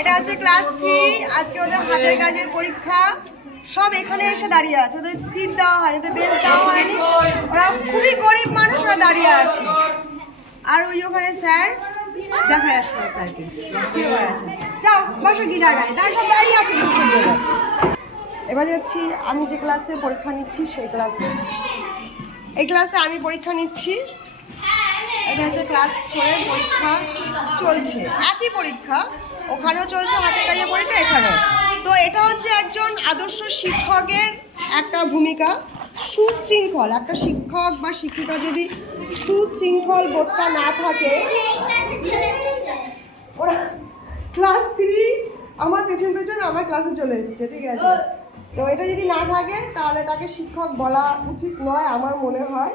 এটা হচ্ছে ক্লাস 3। আজকে ওদের হাতের কাজের পরীক্ষা। সব এখানে এসে দাঁড়িয়ে আছে, ওদের সিট দেওয়া হয়নি, ওদের বেঞ্চ দেওয়া হয়নি। ওরা খুবই গরিব মানুষ, ওরা দাঁড়িয়ে আছে। আর ওই ওখানে স্যার দেখা যাচ্ছে না স্যারকে, আছে। যাও বসো কি জায়গায়, তারা সব দাঁড়িয়ে আছে বসে জন্য। এবার যাচ্ছি আমি যে ক্লাসে পরীক্ষা নিচ্ছি সেই ক্লাসে। এই ক্লাসে আমি পরীক্ষা নিচ্ছি। এটা হচ্ছে ক্লাস 4-এর পরীক্ষা চলছে, একই পরীক্ষা, ওখানেও চলছে হাতের কাজের পরীক্ষা, এখানেও। তো এটা হচ্ছে একজন আদর্শ শিক্ষকের একটা ভূমিকা। সুশৃঙ্খল একটা শিক্ষক বা শিক্ষিকা যদি সুশৃঙ্খল বোধটা না থাকে, ওরা ক্লাস 3 আমার পেছন পেছন আমার ক্লাসে চলে এসছে, ঠিক আছে? তো এটা যদি না থাকে তাহলে তাকে শিক্ষক বলা উচিত নয় আমার মনে হয়।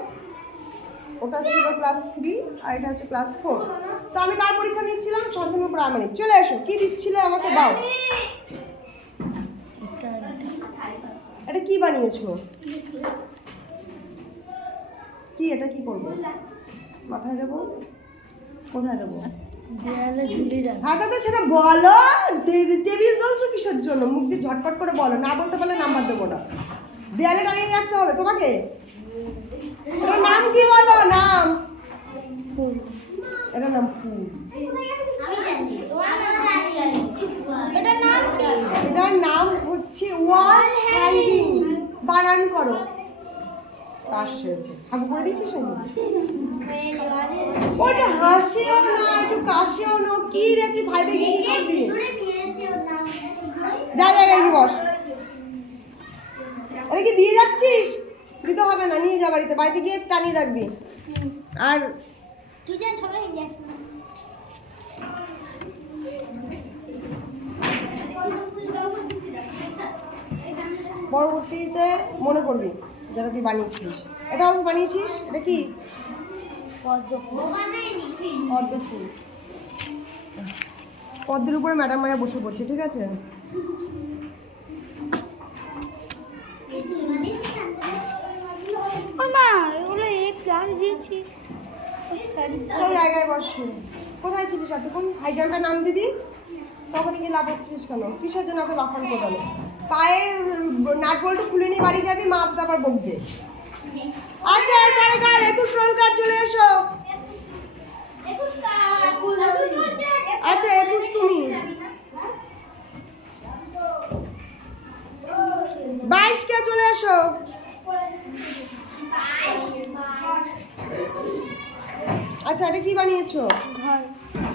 ওটা ছিল ক্লাস 3 আর এটা হচ্ছে ক্লাস 4। তো আমি কার পরীক্ষা নিচ্ছিলাম? শান্তনু প্রামাণিক। চলে এসো, কি দিচ্ছিলে আমাকে দাও। এটা কি বানিয়েছো? কি এটা কি করবো? মাথায় দেবো? কোথায় দেবো? হ্যাঁ দাদা সেটা বলো। টেবিল বলছো কিসের জন্য? মুখ দিয়ে ঝটপট করে বলো, না বলতে পারলে নাম্বার দেবো না। দেয়ালে টানিয়ে রাখতে হবে তোমাকে। এটার নাম কি বলো? নাম? এটার নাম ফুল। এটার নাম হচ্ছে ওয়াল হ্যাঙ্গিং। বানান করো। কাশ হয়েছে, হাগু করে দিচ্ছিস নাকি? ওটা হাসিও না, একটু কাশিও না। কি রে তুই ভাইবে কি করবি? যা জায়গায় কি বস। ওরে কি দিয়ে যাচ্ছিস? দিতে হবে না, নিয়ে যা বাড়িতে। বাড়িতে গিয়ে টানিয়ে রাখবি। আর তুই যা সবাই যাস না। পরবর্তীতে মনে করবি যেটা তুই বানিয়েছিস। এটাও বানিয়েছিস? এটা কি? পদ্ম ফুল। পদ্মের উপরে ম্যাডাম মায়া বসে পড়ছে, ঠিক আছে? ওই জায়গায় বসে কোথায় ছিলিস এতক্ষণ? হাই জাম্পের নাম দিবি, তখনই গিয়ে লাফাচ্ছিস কেন? কিসের জন্য ওকে লাফান কোদালে? পায়ের নাট বল্টু খুলে নিয়ে বাড়ি যাবি, মা তারপর বকবে। আচ্ছা এরপরে কার 21 রোল কার? চলে এসো। আচ্ছা 21 তুমি। 22 কে? চলে এসো। আচ্ছা এটা কি বানিয়েছো? ঘর।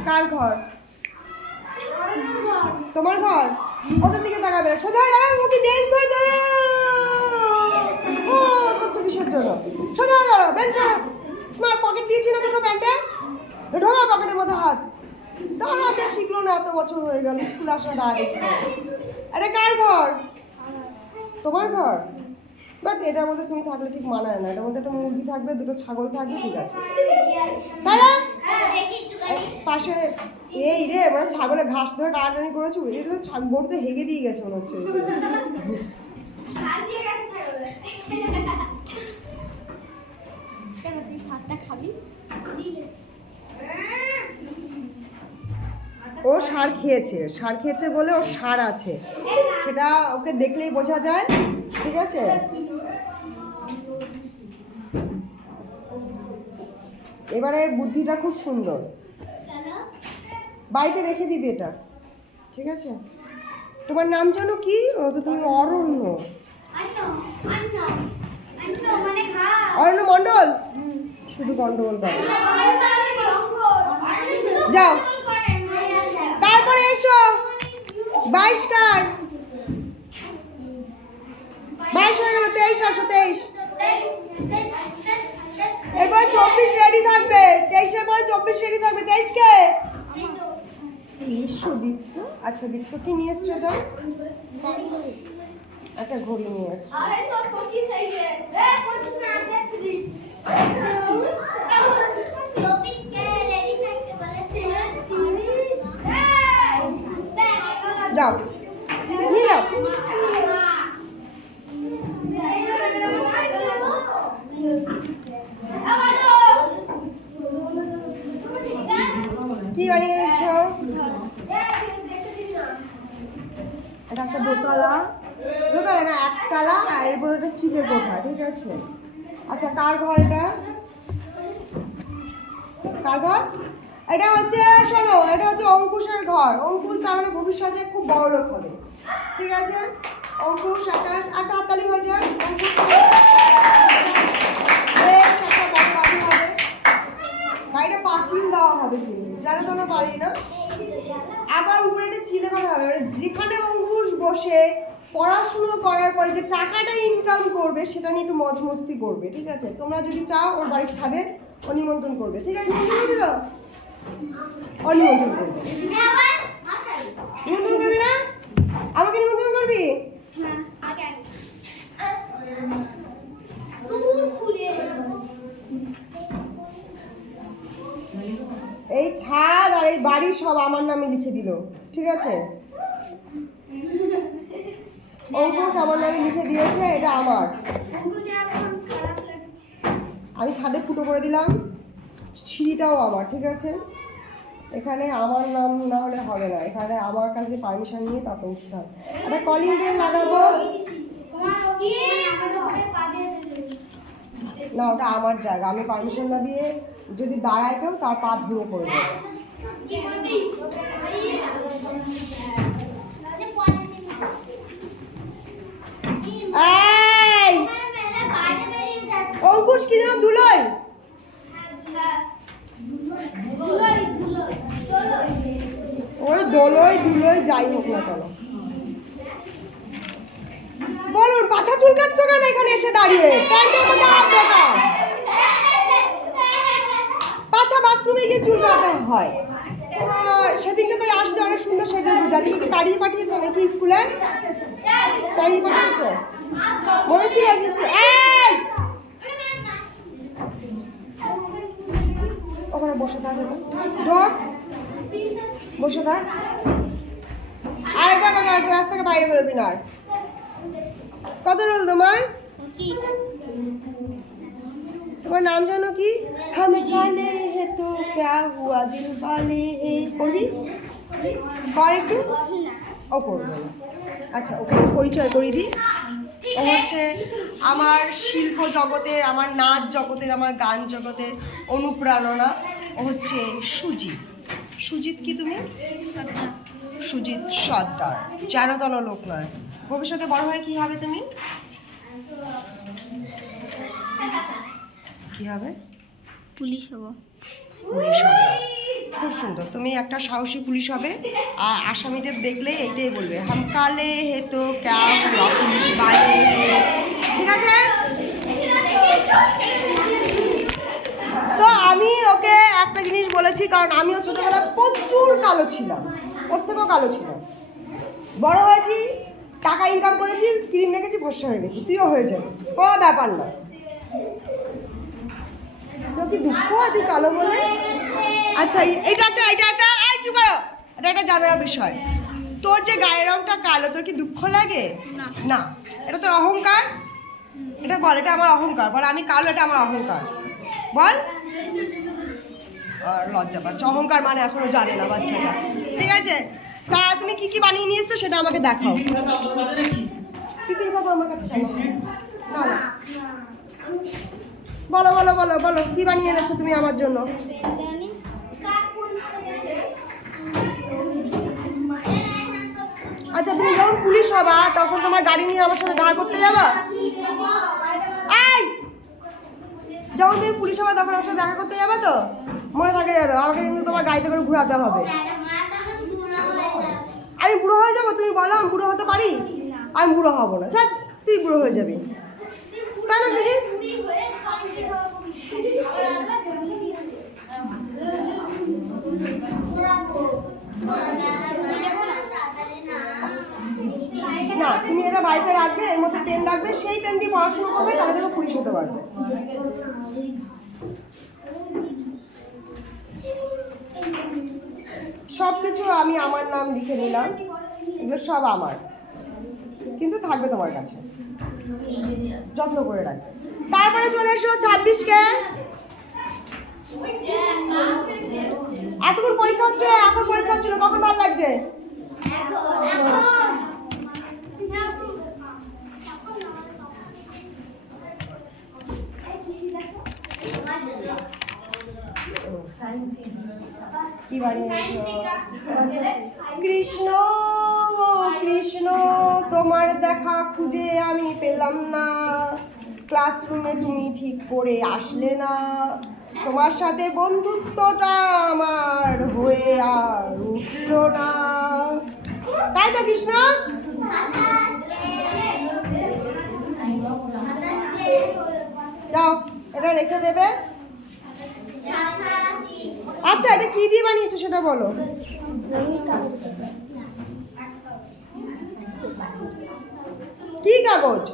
কার ঘর? তোমার ঘর। ওদের দিকে তাকাবে না, সোজা হয়ে দাঁড়াও। ওকে ডেন্স করে দাঁড়াও। ও করছে কিসের জন্য? সোজা হয়ে দাঁড়াও, বেঞ্চ ছাড়ো। স্মার্ট পকেট দিয়েছি না দুটো প্যান্টে, ঢোকা পকেটের মধ্যে হাত। দাঁড়াতে শিখলো না, এত বছর হয়ে গেল স্কুল আসা দাঁড়াতে। আরে কার ঘর? তোমার ঘর। বাট এটার মধ্যে তুমি থাকলে ঠিক মানায় না। এটার মধ্যে একটা মুরগি থাকবে, দুটো ছাগল থাকবে, ঠিক আছে? তারা পাশে এই রে মানে ছাগলে ঘাস ধরে টানাটানি করেছে। এগুলো গরু তো হেগে দিয়ে গেছে মনে হচ্ছে। ও সার খেয়েছে বলে ওর সার আছে, সেটা ওকে দেখলেই বোঝা যায়, ঠিক আছে? এবারে বুদ্ধিটা খুব সুন্দর, বাড়িতে রেখে দিবি এটা, ঠিক আছে? তোমার নাম যেন কি? ও তো তুমি অরণ্য। অরণ্য মণ্ডল। শুধু গন্ডগোল করে। যাও তারপরে এসো। 22 কার? 22 হয়ে গেল, 23 আসো। 23 এরপর 24 রেডি থাকবে। 23-এর পরে 24 রেডি থাকবে। 23 কে? এসো দীপ্ত। আচ্ছা দীপ্ত কি নিয়ে এসছো? এটা একটা ঘড়ি নিয়ে এসছো। যাও নিয়ে যাও। কি বানিয়ে এনেছো? এটা একটা দোতলা না একতলা, আর এরপর একটা চিলে কোঠা, ঠিক আছে। আচ্ছা কার ঘর এটা? কার ঘর এটা? হচ্ছে শোনো, এটা হচ্ছে অঙ্কুশের ঘর। অঙ্কুশ তার মানে ভবিষ্যতে খুব বড় লোক হবে, ঠিক আছে। অঙ্কুশ একটা হাততালি হয়ে যায়। অঙ্কুশ একটা বড় বাড়ি হবে, বাড়িটা পাঁচিল দেওয়া হবে কিন্তু, জানো তোমরা বাড়ি না। আবার উপরে একটা চিলে ঘর হবে, যেখানে অঙ্কুশ বসে পড়াশুনো করার পরে যে টাকাটা ইনকাম করবে সেটা নিয়ে একটু মজ মস্তি করবে, ঠিক আছে। তোমরা যদি চাও ওর বাড়ির ছাদে ও নিমন্ত্রণ করবে, ঠিক আছে। নিমন্ত্রণ করবি তো? ও নিমন্ত্রণ করবে। নিমন্ত্রণ করবি না? আমাকে নিমন্ত্রণ করবি? এই ছাদ আর এই বাড়ি সব আমার নামে লিখে দিল, ঠিক আছে। অঙ্কুশ আমার নামে লিখে দিয়েছে, এটা আমার। আমি ছাদে ফুটো করে দিলাম, সিঁড়িটাও আমার, ঠিক আছে। এখানে আমার নাম না হলে হবে না, এখানে আমার কাছে পারমিশন নিয়ে তারপর উঠতে হবে। একটা কলিং বেল লাগাবো না, ওটা আমার জায়গা, আমি পারমিশন না দিয়ে যদি দাঁড়ায় কেউ তার পা ভেঙে পড়ে যাবে। অঙ্কুশ কি যেন দুলই, ওই দোলই দুলই যাই হোক না কেন। বলুন পাছা চুলকাচ্ছ কেন এখানে এসে দাঁড়িয়ে? প্যান্টের মধ্যে হাত ঢোকা, পাছা বাথরুমে গিয়ে চুলকাতে হয়। তোমার সেদিনকে তো আসবে অনেক সুন্দর সেজে বুঝালি কি তাড়িয়ে পাঠিয়েছে নাকি স্কুলে? তাড়িয়ে পাঠিয়েছে মনে ছিল স্কুল। ওখানে বসে থাক, ঢোক, বসে থাক। আরেকবার ক্লাস থেকে বাইরে বেরোবি না। কত রোল তোমার? তোমার নাম জানো কি? হাম কালে হে তো ক্যা হুয়া দিল বালে হে, পড়বি? কর একটু। ও পড়বে না, আচ্ছা ওকে পরিচয় করিয়ে দিই। ও হচ্ছে আমার শিল্প জগতের, আমার নাচ জগতের, আমার গান জগতের অনুপ্রেরণা। ও হচ্ছে সুজিত। সুজিত কি তুমি? সুজিত সর্দার, যেন তেন লোক নয়। ভবিষ্যতে বড় হয়ে কি হবে তুমি? কি হবে? পুলিশ হব। পুলিশ হবে, খুব সুন্দর। তুমি একটা সাহসী পুলিশ হবে, আর আসামিদের দেখলে এইটাই বলবে হাম কালে হে তো ক্যা হুয়া পুলিশ বালে হে, ঠিক আছে। তো আমি ওকে একটা জিনিস বলেছি, কারণ আমিও ছোটবেলায় প্রচুর কালো ছিলাম, ওর থেকেও কালো ছিলাম। বড় হয়েছি, টাকা ইনকাম করেছি, ক্রিম মেখেছি, ভরসা হয়ে গেছি, তুইও হয়ে যাবে, কোনো ব্যাপার না। তোর কি দুঃখ তুই কালো বলে? আচ্ছা এটা একটা চুপ করো, এটা একটা জানার বিষয়। তোর যে গায়ের রংটা কালো, তোর কি দুঃখ লাগে? না, এটা তোর অহংকার। এটা বল, এটা আমার অহংকার। বল আমি কালো, এটা আমার অহংকার। বল। আর লজ্জা পাচ্ছে, অহংকার মানে এখনো জানে না বাচ্চাটা, ঠিক আছে। তা তুমি কি কি বানিয়ে নিয়ে এসছো সেটা আমাকে দেখাও। টিফিন খাবো আমার কাছে কেন? না, বলো বলো বলো বলো, কি বানিয়ে এনেছো তুমি আমার জন্য? আচ্ছা তুমি যখন পুলিশ হবা তখন তোমার গাড়ি নিয়ে আমার সাথে দেখা করতে যাবা? এই যখন তুমি পুলিশ হবা তখন আমার সাথে দেখা করতে যাবে তো? মনে থাকে জানো, আমাকে কিন্তু তোমার গাড়িতে করে ঘোরাতে হবে। আমি বুড়ো হয়ে যাবো? তুমি বলো আমি বুড়ো হতে পারি? আমি বুড়ো হবো না, স্যার তুই বুড়ো হয়ে যাবি, তাই না সুজি? না, তুমি এটা বাড়িতে রাখবে, এর মধ্যে পেন রাখবে, সেই পেন দিয়ে পড়াশোনা করবে, তাহলে তুমি পুলিশ হতে পারবে। সব কিছু আমি আমার নাম লিখে নিলাম, এগুলো সব আমার, কিন্তু থাকবে তোমার কাছে, যত্ন করে রাখবে। তারপরে চলে এসো 26কে। এতক্ষণ পরীক্ষা হচ্ছে, এখন পরীক্ষা হচ্ছিল, কখন ভালো লাগছে? বানিয়েছো? কৃষ্ণ ও কৃষ্ণ, তোমার দেখা খুঁজে আমি পেলাম না, ক্লাসরুমে তুমি ঠিক করে আসলে না, তোমার সাথে বন্ধুত্বটা আমার হয়ে আর উঠলো না। তাই তো কৃষ্ণ? দাও, এটা রেখে দেবে। আচ্ছা, এটা কি দিয়ে বানিয়েছো সেটা বলো। কি কাগজ?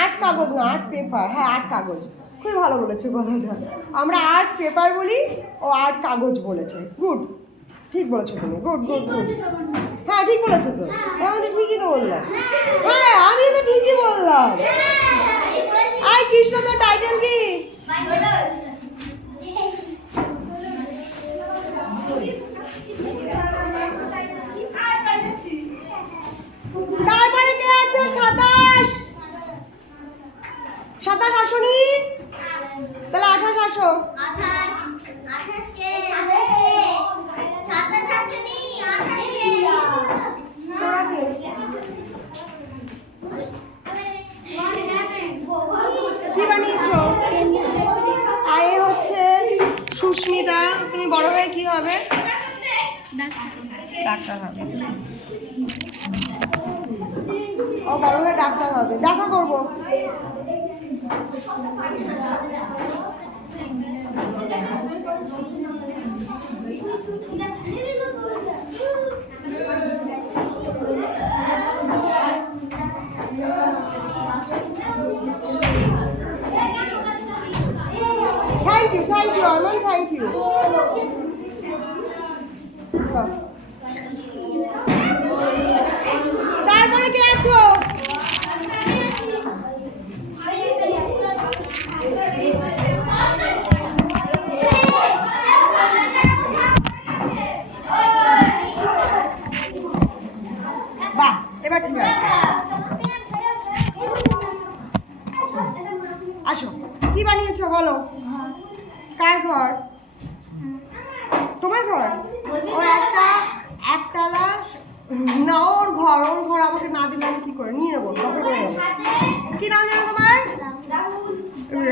আর্ট কাগজ না, আর্ট পেপার। হ্যাঁ, আর্ট কাগজ। খুবই ভালো বলেছো কথাটা। আমরা আর্ট পেপার বলি, ও আর্ট কাগজ বলেছে। গুড, ঠিক বলেছো তুমি। Good good good. হ্যাঁ, ঠিক বলেছো তো। আমি তো ঠিকই তো বললাম। হ্যাঁ, আমি তো ঠিকই বললাম। আর কৃষ্ণ তো টাইটেল কি? তারপরে কে আছে? 27। 27 আসনি? তাহলে 28 আসো। কি বানিয়েছো? আর এ হচ্ছে সুস্মিতা। তুমি বড় হয়ে কি হবে? ডাক্তার হবে। ও বড় হয়ে ডাক্তার হবে। দেখা করবো। Thank you Arman, thank you. তারপরে কে আছো? বাহ, এবার ঠিক আছে। আসো, কি বানিয়েছো বলো। কার ঘর? তোমার ঘর? ও একতলা না, ওর ঘর। আমাকে না দিলে আমি কি করে নিয়ে নেবো? কি নাম জানো তোমার?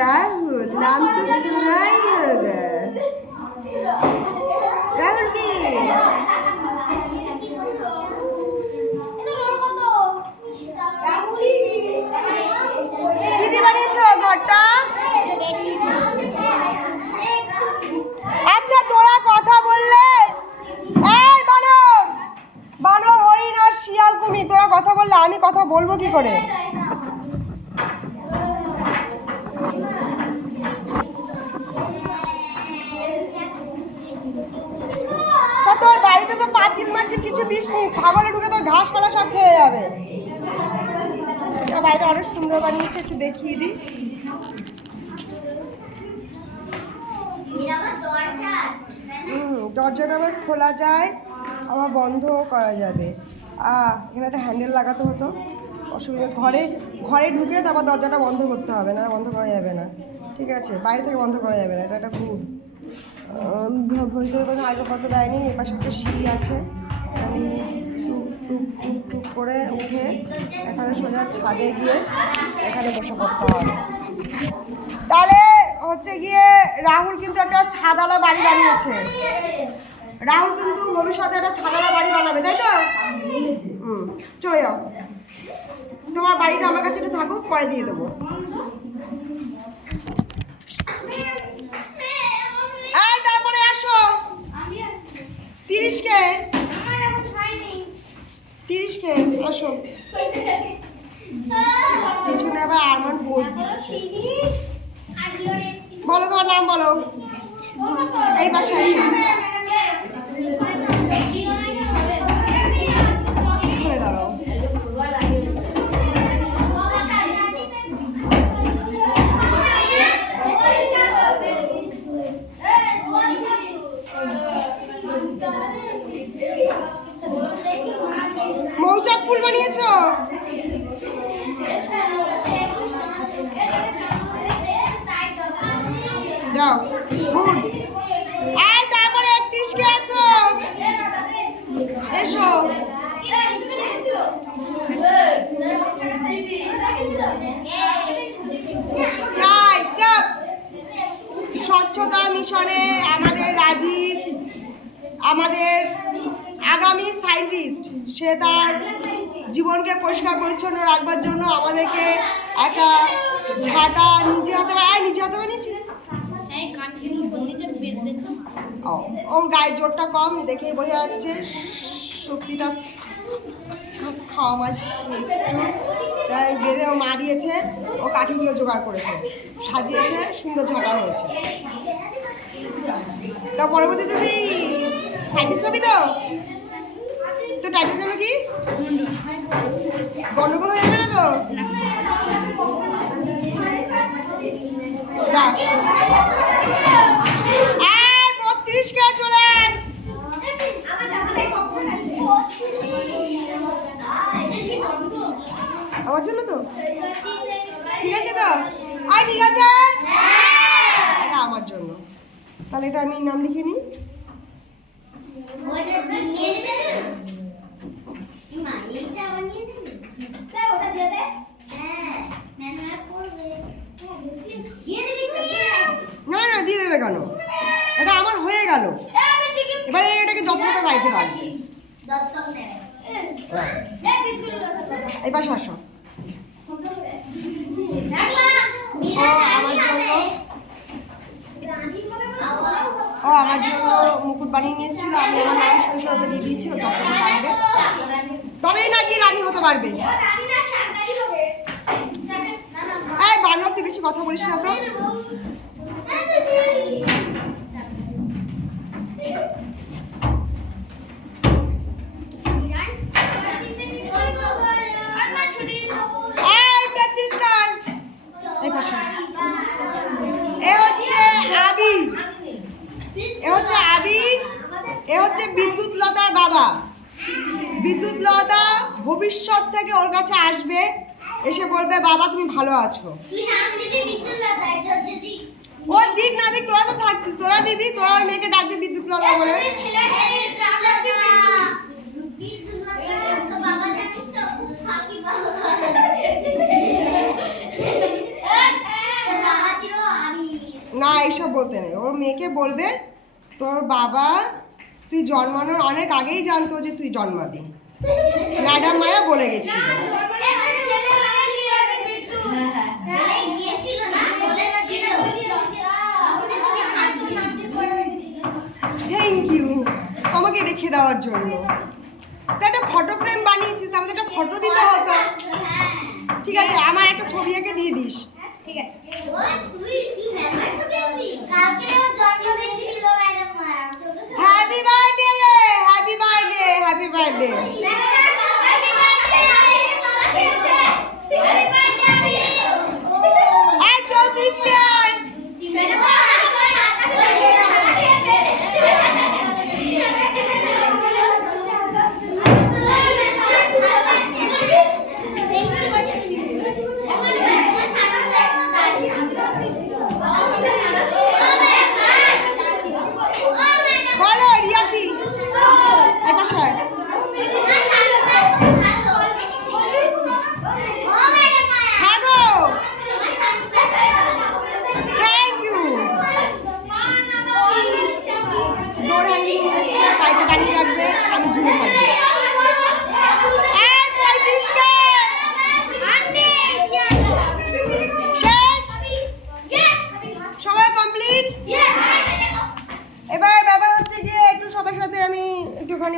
রাহুল। নাম তো শোনাই হবে। রাহুল কি? কি দিয়ে বানিয়েছো ঘরটা? আচ্ছা, তোরা কথা বললে, এই বানর হরিণ আর শিয়াল কুমির, তোরা কথা বললে আমি কথা বলবো কি করে? তা তোর বাড়িতে তো পাঁচিল কিছু দিসনি, ছাগলে ঢুকে তোর ঘাসপালা সব খেয়ে যাবে। বাড়িটা অনেক সুন্দর বানিয়েছে, একটু দেখিয়ে দিই। দরজাটা আবার খোলা যায়, আবার বন্ধও করা যাবে। এখানে একটা হ্যান্ডেল লাগাতে হতো, অসুবিধা। ঘরে ঢুকে তারপর দরজাটা বন্ধ করতে হবে, না বন্ধ করা যাবে না। ঠিক আছে, বাইরে থেকে বন্ধ করা যাবে না। এটা একটা খুব ভিতরে কোনো আসবাবপত্র দেয়নি। এর পাশে একটা সিঁড়ি আছে, টুক করে উঠে এখানে সোজা ছাদে গিয়ে এখানে বসে পড়তে হবে। তাহলে হচ্ছে গিয়ে রাহুল কিন্তু একটা ছাদওয়ালা বাড়ি বানিয়েছে। রাহুল কিন্তু ভবিষ্যতে একটা ছাদওয়ালা বাড়ি বানাবে, তাই তো? চলে যাও, তোমার বাড়িটা আমার কাছে একটু থাকুক, পরে দিয়ে দেবো। তারপরে আসো। 30 কে আসো। পিছনে আবার আরমান পোজ দিচ্ছে। বলো তোমার নাম বলো। এই পাশে আসো। ঘুরে দাঁড়াও। মৌচাক ফুল বানিয়েছো? দাও, গুড। তারপরে 31 চাই চাপ স্বচ্ছতা মিশনে আমাদের রাজীব আমাদের আগামী সায়েন্টিস্ট, সে তার জীবনকে পরিষ্কার পরিচ্ছন্ন রাখবার জন্য আমাদেরকে একটা ঝাঁটা নিজে হাতে বানিয়েছিস। ওর গায়ের জোরটা কম দেখে বোঝা যাচ্ছে, শক্তিটা খাওয়া মাছ একটু তাই বেঁধেও মা দিয়েছে, ও কাঠিগুলো জোগাড় করেছে, সাজিয়েছে, সুন্দর ঝাঁটা হয়েছে। তা পরবর্তীতে তুই সায়েন্টিস্ট হবি তো? তো টাইটেল জন্য কি গন্ডগোল হয়ে যাবে না তো? যা 32কে চলে আয়। আমার জন্য তো ঠিক আছে তো? আর ঠিক আছে, এটা আমার জন্য। তাহলে এটা আমি নাম লিখে নিই। না না দিয়ে দেবে কেন, এটা আমার হয়ে গেল, এবারে এটাকে যত্ন করে বাড়িতে রাখবে। এবার শাসন আমার জন্য মুকুট বানিয়ে নিয়ে এসেছিল, আমি আমার নাম সঙ্গে ওকে দিয়ে দিয়েছি, ও যত্ন করে রাখবে, তবেই নাকি রানী হতে পারবে। এই বানর তুই বেশি কথা বলিস না তো। এ হচ্ছে বিদ্যুৎ লতার বাবা। বিদ্যুৎ লতা ভবিষ্যৎ থেকে ওর কাছে আসবে, এসে বলবে বাবা তুমি ভালো আছো। ওর দিক না দিক তোরা তো থাকছিস, তোরা দিবি, তোরা ওর মেয়েকে ডাকবি বিদ্যুৎ লতা বলে। না এইসব বলতে নেই, ওর মেয়েকে বলবে তোর বাবা তুই জন্মানোর অনেক আগেই জানতো যে তুই জন্মাবি, ম্যাডাম মায়া বলে গেছিল। থ্যাংক ইউ আমাকে রেখে দেওয়ার জন্য। তো একটা ফটো ফ্রেম বানিয়েছিস, আমাদের একটা ফটো দিতে হতো। ঠিক আছে, আমার একটা ছবি এঁকে দিয়ে দিস। ঠিক আছে। Happy birthday, happy birthday, happy birthday. এই 34কে আয়।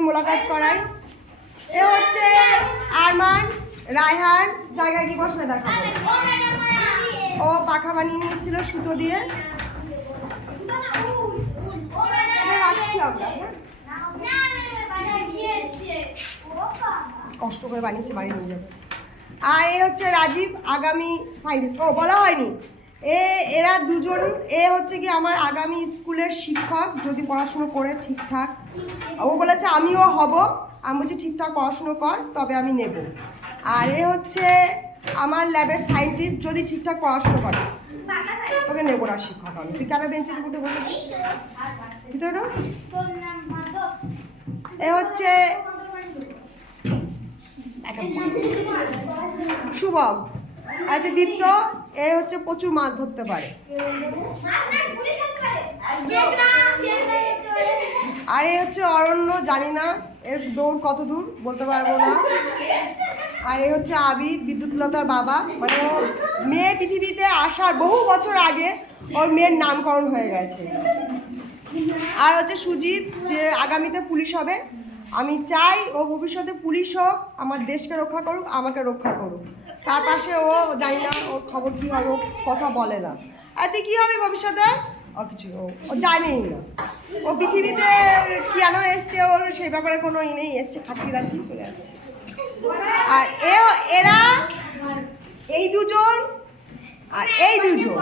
মোলাকাত করাই। এ হচ্ছে আরমান রায়হান, জায়গায় কি বসবে দেখাবো। ও পাখা বানিয়ে নিয়েছিল সুতো দিয়ে, কষ্ট করে বানিয়েছে, বাড়ি নিয়ে যাবে। আর এ হচ্ছে রাজীব, আগামী সায়েন্টিস্ট। ও বলা হয়নি, এরা দুজন, এ হচ্ছে কি আমার আগামী স্কুলের শিক্ষক, যদি পড়াশুনো করে ঠিকঠাক। ও বলেছে আমিও হব, আমি বলছি ঠিকঠাক পড়াশুনো কর তবে আমি নেব। আর এ হচ্ছে আমার ল্যাবের সায়েন্টিস্ট, যদি ঠিকঠাক পড়াশুনো করে তোকে নেবো না শিক্ষক আমি। তুই কেন বেঞ্চের উপরে বলে ভিতরে। এ হচ্ছে শুভম আচ্ছা দীপ্ত এ হচ্ছে প্রচুর মাছ ধরতে পারে। আর এ হচ্ছে অরণ্য, জানি না এর দৌড় কত দূর বলতে পারবো না। আর এ হচ্ছে আবির, বিদ্যুৎলতার বাবা, মানে ও মেয়ে পৃথিবীতে আসার বহু বছর আগে ওর মেয়ের নামকরণ হয়ে গেছে। আর হচ্ছে সুজিত, যে আগামীতে পুলিশ হবে। আমি চাই ও ভবিষ্যতে পুলিশ হোক, আমার দেশকে রক্ষা করুক, আমাকে রক্ষা করুক। তার পাশে ও জানি না ওর খবর কী হবে, ও কথা বলে না। এতে কী হবে ভবিষ্যতে ও কিছু ও জানেই না। ও পৃথিবীতে কেন এসছে ওর সেই ব্যাপারে কোনো ই নেই, এসছে খাচ্ছি খাচ্ছি চলে যাচ্ছে। আর এরা এই দুজন আর এই দুজন,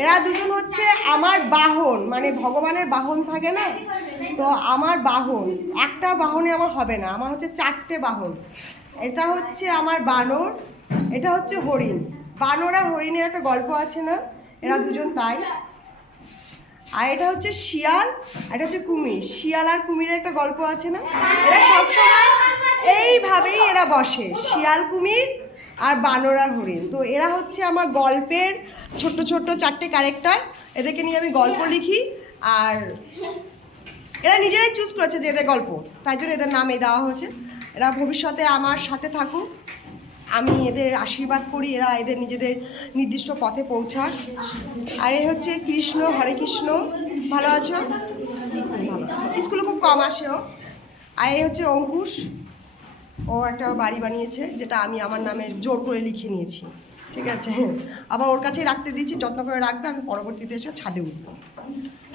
এরা দুজন হচ্ছে আমার বাহন, মানে ভগবানের বাহন থাকে না, তো আমার বাহন। একটা বাহনে আমার হবে না, আমার হচ্ছে 4টে বাহন। এটা হচ্ছে আমার বানর, এটা হচ্ছে হরিণ। বানর আর হরিণের একটা গল্প আছে না, এরা দুজন তাই। আর এটা হচ্ছে শিয়াল, এটা হচ্ছে কুমির। শিয়াল আর কুমিরের একটা গল্প আছে না, এরা সবসময় এইভাবেই এরা বসে, শিয়াল কুমির আর বানর আর হরিণ। তো এরা হচ্ছে আমার গল্পের ছোট্ট ছোট্ট 4টে ক্যারেক্টার, এদেরকে নিয়ে আমি গল্প লিখি। আর এরা নিজেরাই চুজ করেছে যে এদের গল্প, তাই জন্য এদের নাম এই দেওয়া হয়েছে। এরা ভবিষ্যতে আমার সাথে থাকুক, আমি এদের আশীর্বাদ করি এরা এদের নিজেদের নির্দিষ্ট পথে পৌঁছাক। আর এ হচ্ছে কৃষ্ণ, হরে কৃষ্ণ। ভালো আছো? ভালো, স্কুলে খুব কম আসেও। আর এই হচ্ছে অঙ্কুশ, ও একটা বাড়ি বানিয়েছে, যেটা আমি আমার নামে জোর করে লিখে নিয়েছি, ঠিক আছে। আবার ওর কাছেই রাখতে দিয়েছি, যত্ন করে রাখবে, আমি পরবর্তীতে এসে ছাদে উঠবো।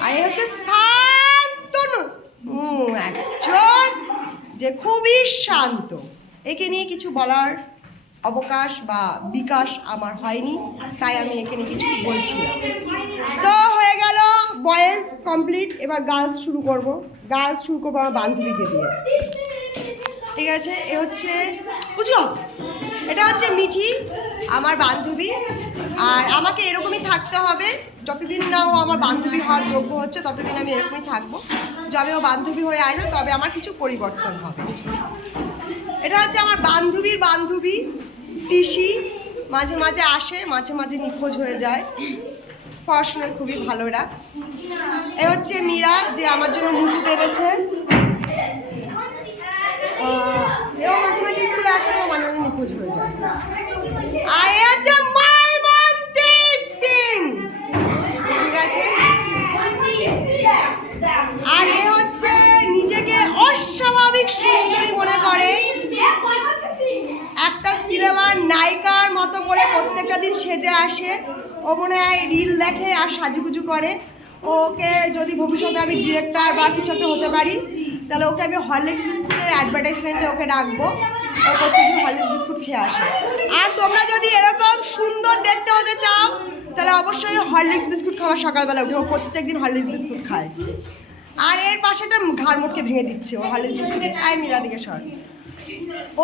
আর এই হচ্ছে শান্তনু, একজন যে খুবই শান্ত। একে নিয়ে কিছু বলার অবকাশ বা বিকাশ আমার হয়নি, তাই আমি এখানে কিছু বলছি না। তো হয়ে গেল বয়েজ কমপ্লিট, এবার গার্লস শুরু করব। গার্লস শুরু করবো আমার বান্ধবীকে দিয়ে, ঠিক আছে। এ হচ্ছে বুঝলো, এটা হচ্ছে মিঠি, আমার বান্ধবী। আর আমাকে এরকমই থাকতে হবে, যতদিন না ও আমার বান্ধবী হওয়ার যোগ্য হচ্ছে ততদিন আমি এরকমই থাকবো। যবে ও বান্ধবী হয়ে আসবে তবে আমার কিছু পরিবর্তন হবে। এটা হচ্ছে আমার বান্ধবীর বান্ধবী টিসি, মাঝে মাঝে আসে, মাঝে মাঝে নিখোঁজ হয়ে যায়, পড়াশোনায় খুবই ভালো এরা। এ হচ্ছে মীরা, যে আমার জন্য মুকুট এনেছে। এও মাঝে মাঝে স্কুলে আসে, ও মাঝে মাঝে নিখোঁজ হয়ে যায়। আর এ হচ্ছে ময়মন্তী সিং, ঠিক আছে। আর এ হচ্ছে নিজেকে অস্বাভাবিক সুন্দরী মনে করে, একটা সিনেমার নায়িকার মতো করে প্রত্যেকটা দিন সেজে আসে। ও মনে হয় রিল দেখে আর সাজুগুজু করে। ওকে যদি ভবিষ্যতে আমি ডিরেক্টর বা কিছুতে হতে পারি, তাহলে ওকে আমি হরলিক্স বিস্কুটের অ্যাডভার্টাইজমেন্টে ওকে রাখবো, ও প্রত্যেকদিন হরলিক্স বিস্কুট খেয়ে আসে। আর তোমরা যদি এরকম সুন্দর দেখতে হতে চাও, তাহলে অবশ্যই হরলিক্স বিস্কুট খাওয়া সকালবেলা উঠে, ও প্রত্যেকদিন হরলিক্স বিস্কুট খায়। আর এর পাশে একটা ঘাড় মোটকে ভেঙে দিচ্ছে ও হরলিক্স বিস্কুটে। আয় মীরা দিকে সর।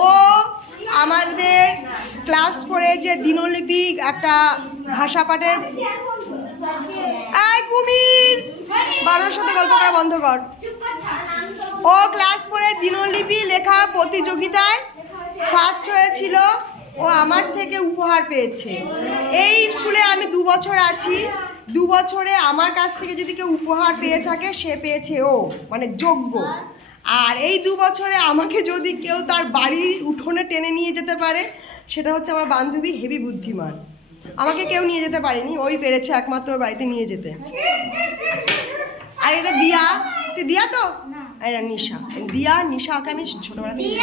ও আমাদের ক্লাস 4-এ যে দিনলিপি একটা ভাষা পাঠের, আয় কুমির, বাবার সাথে গল্প করা বন্ধ কর। ও ক্লাস 4-এ দিনলিপি লেখা প্রতিযোগিতায় ফার্স্ট হয়েছিল, ও আমার থেকে উপহার পেয়েছে। এই স্কুলে আমি 2 বছর আছি, 2 বছরে আমার কাছ থেকে যদি কেউ উপহার পেয়ে থাকে, সে পেয়েছে ও, মানে যোগ্য। আর এই 2 বছরে আমাকে যদি কেউ তার বাড়ির উঠোনে টেনে নিয়ে যেতে পারে, সেটা হচ্ছে আমার বান্ধবী হেভি বুদ্ধিমান। আমাকে কেউ নিয়ে যেতে পারেনি, ওই পেরেছে একমাত্র ওর বাড়িতে নিয়ে যেতে। আর এটা দিয়া, তুই দিয়া তো, এটা নিশা, দিয়া নিশা, ওকে আমি ছোটোবেলা থেকে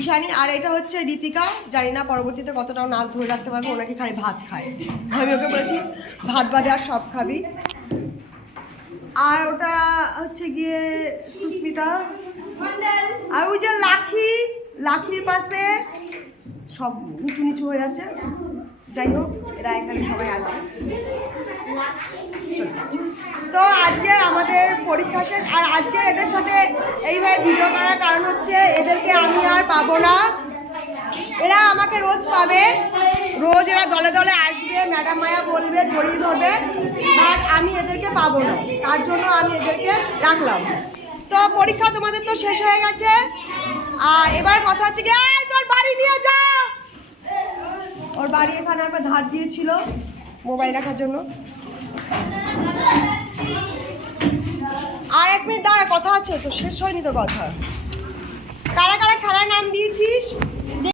ঈশানী। আর এটা হচ্ছে ঋতিকা, জানি না পরবর্তীতে কতটাও নাচ ধরে রাখতে পারবে, ওনাকে খালি ভাত খায়। আমি ওকে বলেছি ভাত বাদে আর সব খাবি। আর ওটা হচ্ছে গিয়ে সুস্মিতা। আর ওই যে লাখি, লাখির পাশে সব উঁচু নিচু হয়ে যাচ্ছে। যাই হোক, এরা এখানে সবাই আছে। তো আজকে আমাদের পরীক্ষা শেষ। আর আজকে এদের সাথে এইভাবে ভিডিও করার কারণ হচ্ছে, এদেরকে আমি আর পাবো না, এরা আমাকে রোজ পাবে, রোজ এরা দলে দলে আসবে, ম্যাডাম মায়া বলবে, জড়িয়ে ধরবে, আর আমি এদেরকে পাবো না, তার জন্য আমি এদেরকে রাখলাম। তো পরীক্ষা তোমাদের তো শেষ হয়ে গেছে, আর এবার কথা হচ্ছে কি, এই তোর বাড়ি নিয়ে যা। ওর বাড়ি এখানে একবার ধার দিয়েছিল মোবাইল রাখার জন্য। আর 1 মিনিট দাঁড়া, কথা আছে তো, শেষ হয়নি তো কথা। কারা কারা খেলার নাম দিয়েছিস?